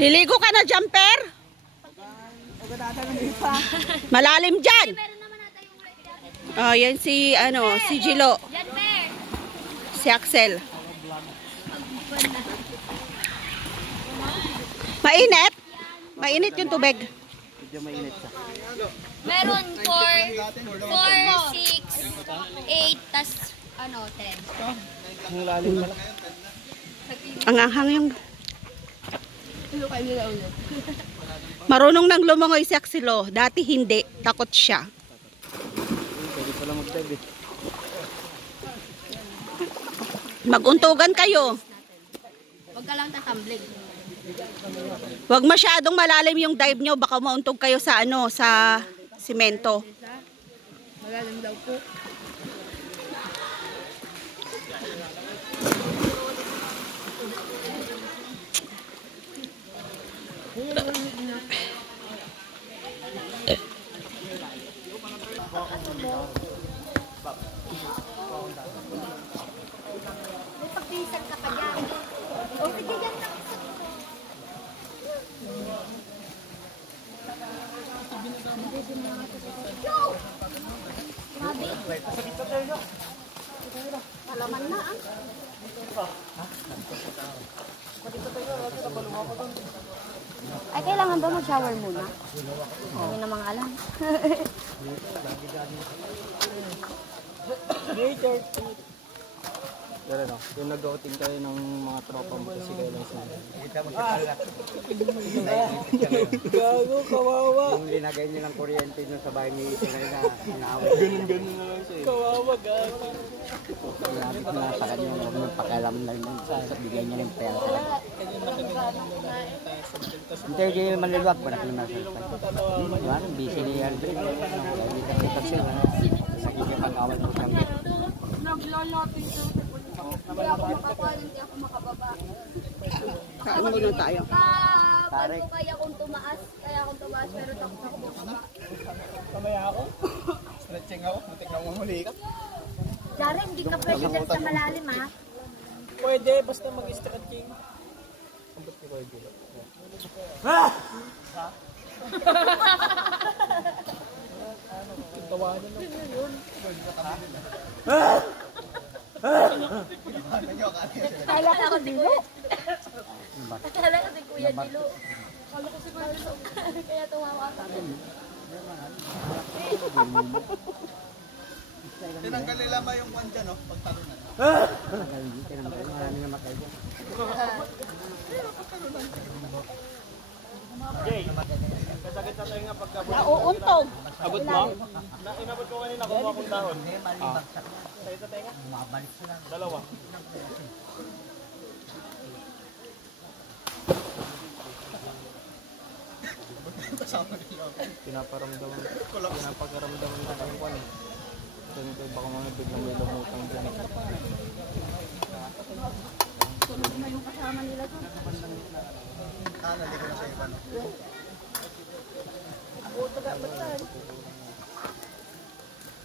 Liligo ka na, jumper? Malalim dyan. Oh, yan si, si Jilo. Si Axel. Mainit? Mainit yung tubig. Medyo mainit siya. Meron 4, 6, 8, tas 10. Ang lalim pala. Ang anghang yung... Marunong nang lumangoy si Axelo. Dati hindi. Takot siya. Pwede pala mag-dive eh. Maguntugan kayo. Huwag ka lang tatambling. Huwag masyadong malalim yung dive nyo. Baka mauntog kayo sa sa simento. Malalim daw po. May pagpisan ka pa dyan. O, sige dyan lang. Malaman na Ay, kailangan ba mag-shower muna? Hindi namang alam. Pero no, yung nag-outing kayo ng mga tropa mo kasi kayo lang sila. Gago, kawawa. Yung linagay niyo ng kuryente nyo sa bahay ni Ito na inaaway. Ganun na lang siya eh. Kawawa, gago. Lapit na sa kanya, huwag mong pakialam na yun sa bigay niya ng pera. Hindi kayo maluluwag po na kayo nasa sasay. Diba? Busy ni Aldrin. Hindi kasi nakikipag-awal mo sa mga. Hindi ako makakuha, hindi ako makababa. Kain muna tayo. Bago kaya akong tumaas, pero takot ako bumaba. Kamaya ako. Stretching ako. Matik na umuli ka. Jaren, hindi ka pwede dyan sa malalim ha. Pwede, basta mag-stretching. Ambot ni Kuya Gila. Tawanan lang yun. Kala ko si Kuya. Kala ko si Kuya Dilo. Kala ko si Kuya Dilo. Kaya tumawa ka. Tinanggal nila ba yung kwan dyan, no? Pagtalunan. Tinanggal, marami na matay dyan. Jay, kasakit sa tayo nga pagkabot. Nauuntog. Abot mo? Inabot ko kanina, kumuha kong dahon. Sakit sa tayo nga? Dalawa. Pinapagaramdaman na kayong kwan. Ganito, baka mga biglang may lumutang dyan. Tulog na yung kasama nila doon. Nandito na sa iba, no?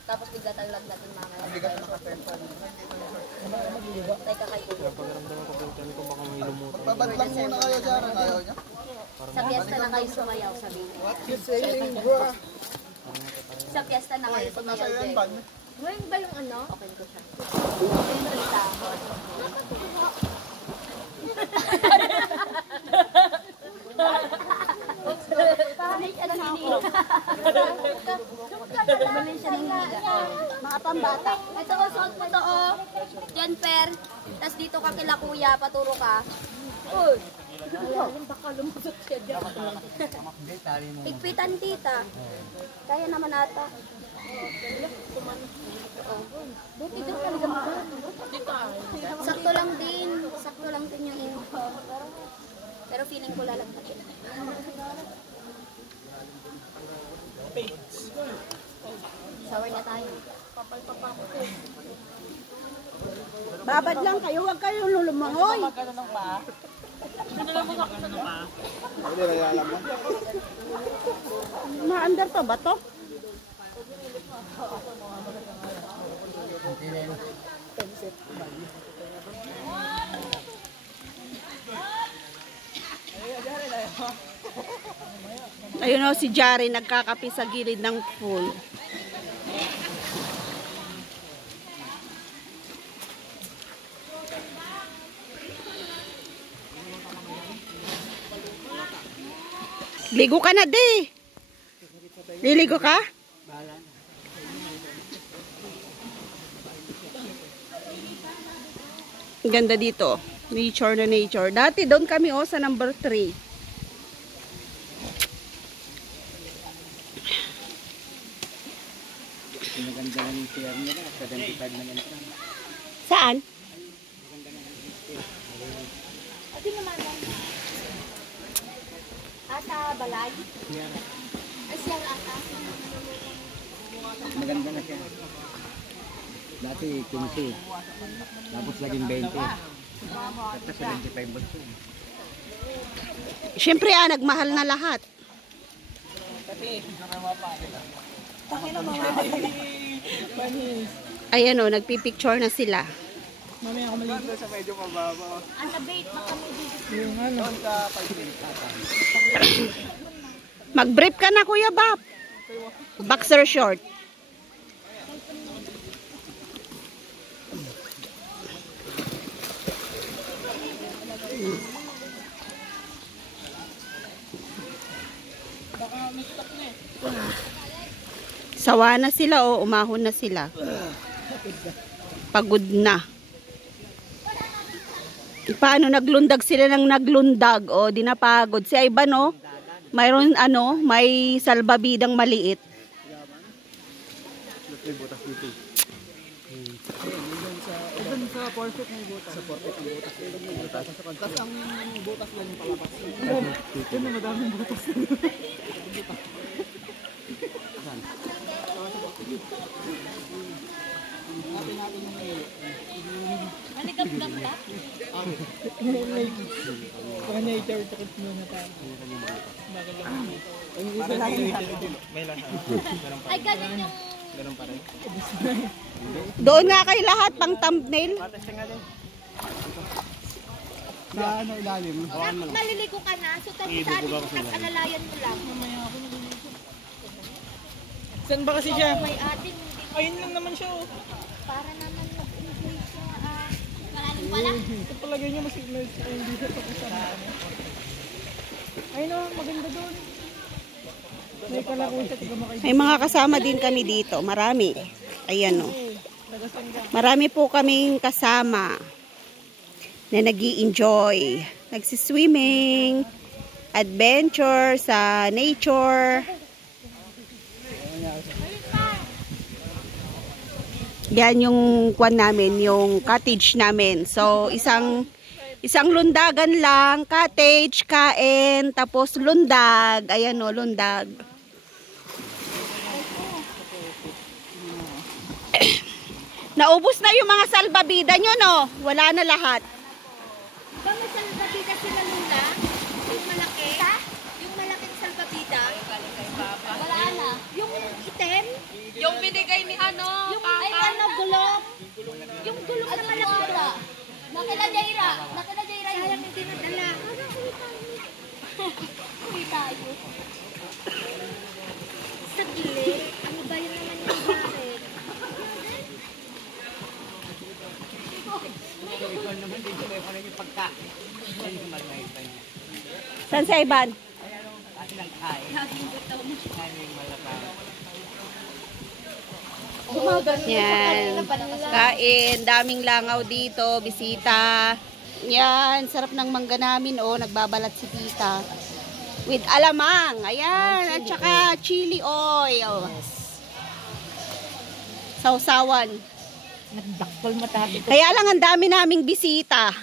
Tapos bigla tayo natin mamaya. Ang bigat naka-tempo. Teka kay Kuya. Pinapagaramdaman ko yung tiyan ko, baka may lumutang. Babad lang muna kayo dyan. Ayaw niya? Sa piyesta na kayo sumayaw, sabihin. What you saying, bro? Sa piyesta na kayo sumayaw. Nasa yan ba? Ngayon ba yung ano? Open ko siya. Yung balita. Pahanay siya ng hinihinga. Pahanay siya ng hinihinga. Mga pambata. Ito o, suot mo to o. Jenper. Tapos dito ka kila kuya, paturo ka. Uy. Baka lumusot siya dyan. Higpitan tita. Kaya naman ata. Buti din talaga magano. Sakto lang din. Sakto lang din yung ino. Pero feeling ko lalagpatin. Shower na tayo. Babad lang kayo. Huwag kayong lulumangoy. Hindi, alam mo. Maandar pa ba to? Ayun o, si Jari nagkakapi sa gilid ng pool. Ligo ka na, di. Liligo ka? Ang ganda dito. Nature na nature. Dati doon kami sa number 3. Maganda lang yung PR nila. 75 na lang. Saan? Ati naman lang. Ata balay? Ay siya ata. Maganda na siya. Dati 15. Tapos laging 20. Tapos 75 bucks. Siyempre nagmahal na lahat. Ayan o, nagpipicture na sila. Mamaya ako maligo sa medyo mababa. Ang tabate, makamudin. Yung ano? Sa 5 Mag-brief ka na, Kuya Bap. Boxer short. Sawa na sila o umahon na sila. Pagod na. Paano naglundag sila ng naglundag o di napagod. Si Ivan o, mayroon may salbabidang maliit. Doon sa portrait may butas. Sa portrait may butas. Tapos ang butas lang yung palabas. Yun na madaming butas. Maligam-gam ka? Paka nature takot muna tayo. May lasa. Ay, ganun yung... Ganun pa rin. Doon nga kayo lahat pang thumbnail. Patas nga din. Sa ano ilalim? Naliligo ka na, so tayo sa atin, alalayan mo lang. Saan ba kasi siya? May atin, Ayun lang naman siya oh. para naman mag-enjoy siya. Malalim pala. Ito palagay niya mas hindi siya tapos sa ayun oh, maganda doon. May kalako siya tiga makaiba. May mga kasama din kami dito. Marami. Ayan o. Marami po kaming kasama na nag-i-enjoy. Nagsiswimming, adventure sa nature. Yan yung kwan namin, yung cottage namin. So, isang lundagan lang, cottage, kain, tapos lundag. Ayan o, lundag. Naubos na yung mga salbabida nyo, no? Wala na lahat. Ba may salbabida sila Luna? Yung malaki? Yung malaking salbabida? Wala na. Yung item? Yung binigay ni ano, Yung ay ano, gulong? Yung gulong na malaki ba? Nakila Jaira. Nakila Jaira. Sayang hindi nadala. Uwi tayo. Saglit. Ano ba yun naman yung bakit? Saan si Ivan? Yan. Kain. Daming langaw dito. Bisita. Yan. Sarap ng mangga namin. Oh, nagbabalat si tita. With alamang. Ayan. At saka chili oil. Sausawan. nagdakpal matapit. Kaya lang ang dami naming bisita.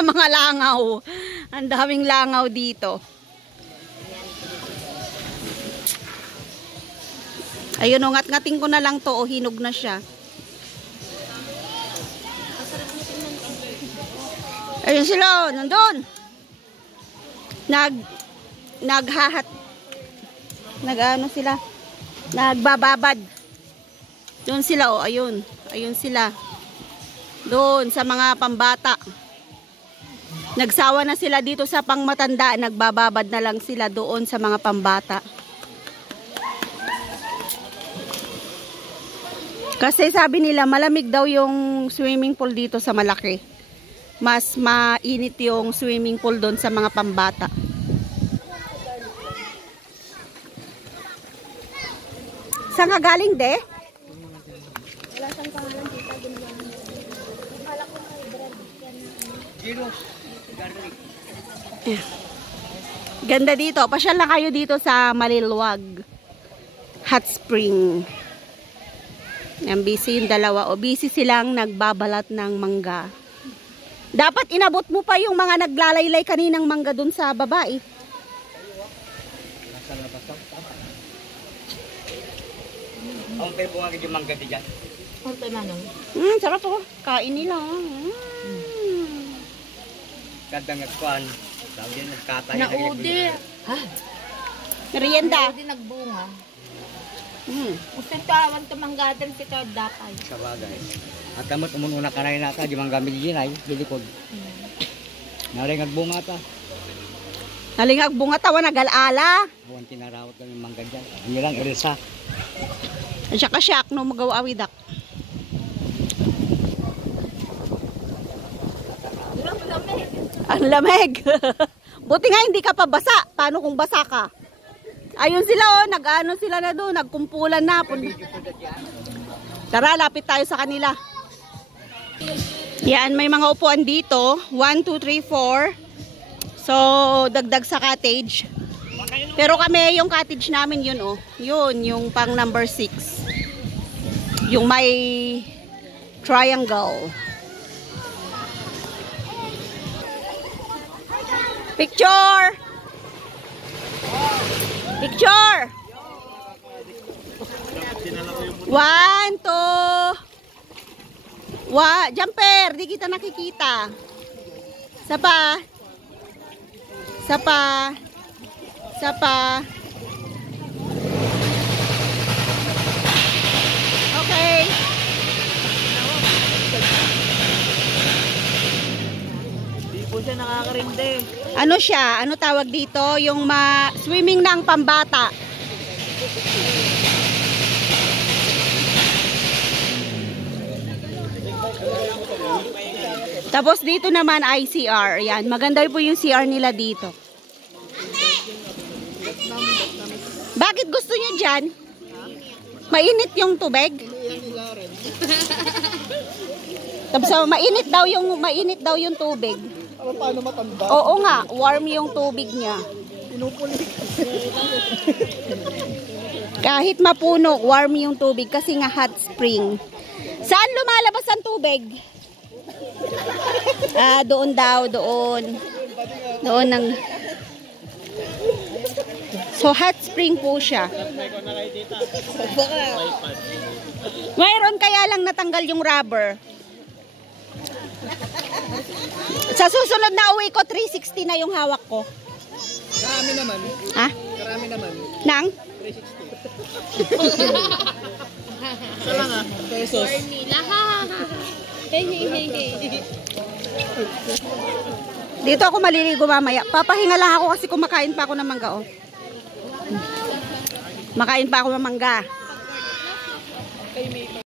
Mga langaw. Ang daming langaw dito. Ayun, ngat-ngating ko na lang to. O, hinog na siya. Ayun sila, nandun. Nag-ano sila? Nagbababad. Doon sila, oh, ayun. Ayun sila. Doon, sa mga pambata. Nagsawa na sila dito sa pangmatanda, nagbababad na lang sila doon sa mga pambata. Kasi sabi nila malamig daw yung swimming pool dito sa malaki. Mas mainit yung swimming pool doon sa mga pambata. Saan ka galing, de? Wala siyang pangalan dito. Ganda dito. Pasyal na kayo dito sa Malilwag Hot Spring. Yan, busy yung dalawa. O, busy silang nagbabalat ng mangga. Dapat inabot mo pa yung mga naglalaylay kaninang mangga dun sa babae. Ang kayo bunga yung mangga di dyan. Ang tanong. Sarap po. Kain nila. Kadang nagkuhan. Sabi din nagkatay. Naudi. Ha? Merienda. Naudi nagbunga. Gusto tawag tumanggadan kita dapay. Sa bagay. At kamot umununa ka na rin nata. Di mangga miginay. Dilikod. Naring nagbunga ta. Nalingag bunga tawa nagalala. Buwan tinarawat kami mangga dyan. Hindi lang irisa. Siya ka siyak no magawa awidak. Ang lamig. Buti nga hindi ka pa basa. Paano kung basa ka? Ayun sila oh, nag-ano sila na doon, nagkumpulan na. Tara, lapit tayo sa kanila. Yan, may mga upuan dito. 1, 2, 3, 4. So, dagdag sa cottage. Pero kami, yung cottage namin yun oh. Yun, yung pang number 6. Yung may triangle. Picture! Picture! 1, 2. Jumper, di kita nakikita. Sapa. Sapa. Sapa. Okay. Hindi po siya nakakarinde. Ano siya? Ano tawag dito? Yung swimming ng pambata. Tapos dito naman ICR. Yan. Maganda po yung CR nila dito. Bakit gusto niyo dyan? Mainit yung tubig? Tapos mainit daw yung tubig. Paano matanda? Oo nga, warm yung tubig niya. Pinupulik. Kahit mapuno, warm yung tubig kasi nga hot spring. Saan lumalabas ang tubig? Doon daw, doon. Doon ng... So, hot spring po siya. Mayroon kaya lang natanggal yung rubber. Sa susunod na uwi ko, 360 na yung hawak ko. Karami naman. Ha? Karami naman. Nang? 360. Isa lang ah. Pesos. Dito ako maliligo mamaya. Papahinga lang ako kasi kumakain pa ako ng mangga. Oh. Makain pa ako ng mangga.